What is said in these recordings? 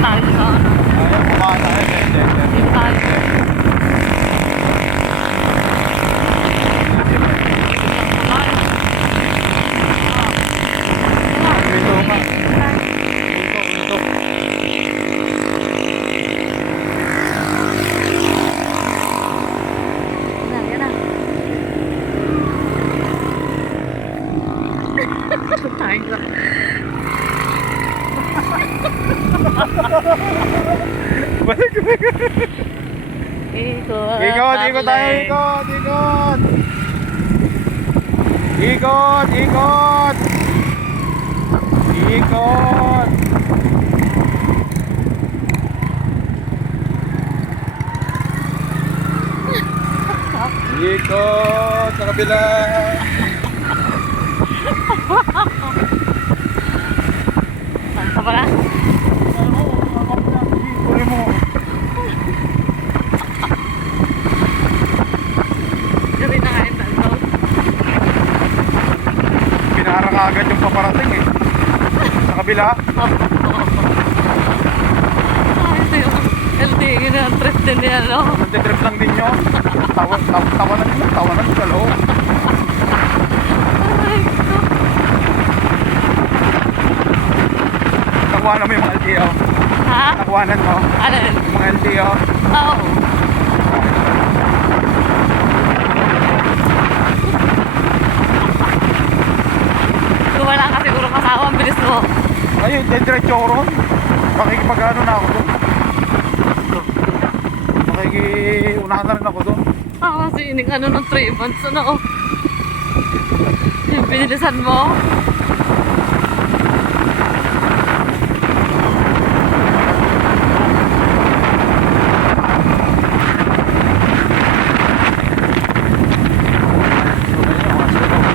Siya, yun tayo sa ano. Ayun, kumain na. Ayun, ayun, ayun. Na. Na. Balik, balik. Ikot. Ikot, ikot tayo, ikot, ikot. Ikot, ikot. Ikot. Ikot sa kabila. Saan ka pala? Uli mo. Gabi na kain na ito. Pinarang agad yung paparating eh. Sa kabila. LTE na ang trip din niya, no? Nagtitrip lang din nyo. Tawa, tawa, tawa na nyo. Tawa na nyo sa loob. Nakuha na mo yung mga LTO. Ha? Nakuhanan mo. Ano yun? Yung mga LTO. Oo. Kung wala ka siguro kasama, ang bilis mo. Ayun, diretso ko ron. Makikipag-ano na ako doon. Makikiunahan na rin ako doon. Ako kasi ining ano ng 3 months, ano? Yung binilisan mo.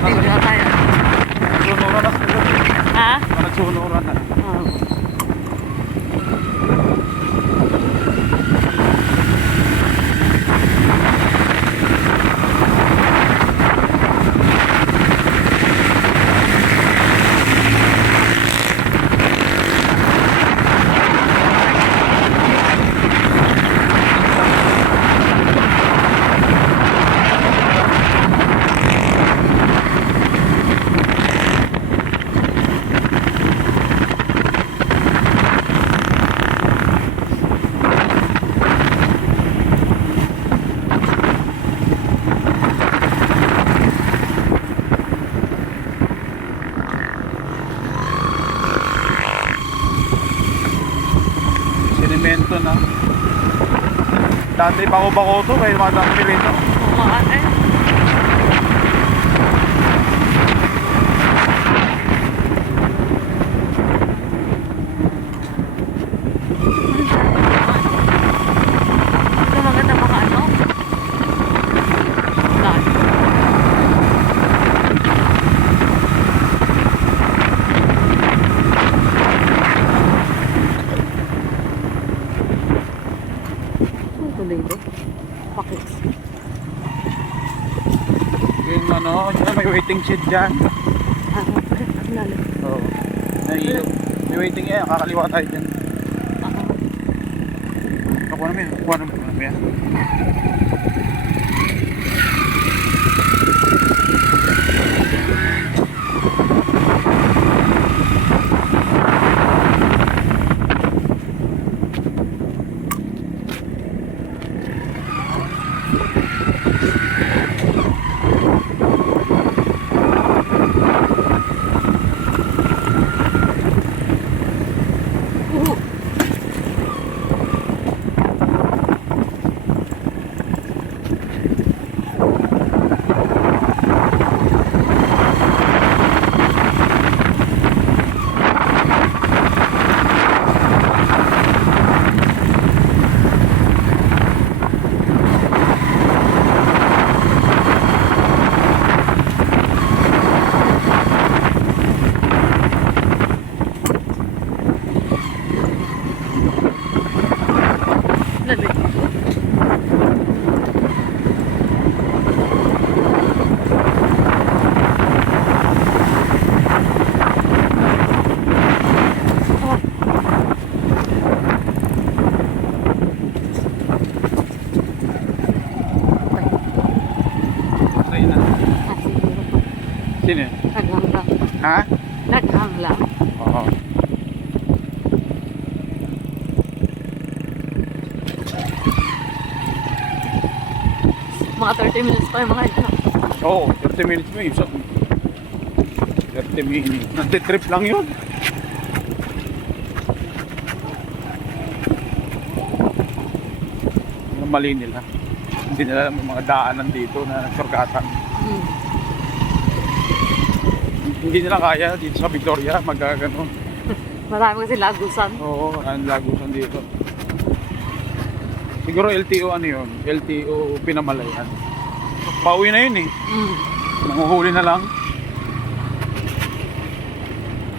Tingnan na tayo. Nagsunuran na sila. Ha? Nagsunuran na. Oo. Sinimento na. Dati bako-bako to, kaya madang pilito. Kumaan eh. Ito maganda mga ano? Lahat. Ang tuloy ito. Bakit? Yung ano, dyan, may waiting shed dyan. Ah. Oo. May, may waiting eh, kakaliwa tayo dyan. Nakuha namin, nakuha namin. nakuha namin yan. Uhu. Sino yun? Naghang lang. Ha? Naghang lang. Oo. Mga 30 minutes pa yung mga ito. Oo, 30 minutes mo isa. 30 minutes. Nagtitrip lang yun. Yung mali nila. Hindi nila mga daanan dito na surkatan. Hindi nila kaya dito sa Victoria magkagano. Marami kasi lagusan. Oo, ang lagusan dito. Siguro LTO ano yun? LTO pinamalayan. Pauwi na yun eh. Hmm. Nanguhuli na lang.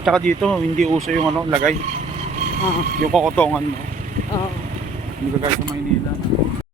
Tsaka dito, hindi uso yung ano, lagay. Oo. Yung kokotongan mo. Oo. Hindi ka guys sa Maynila.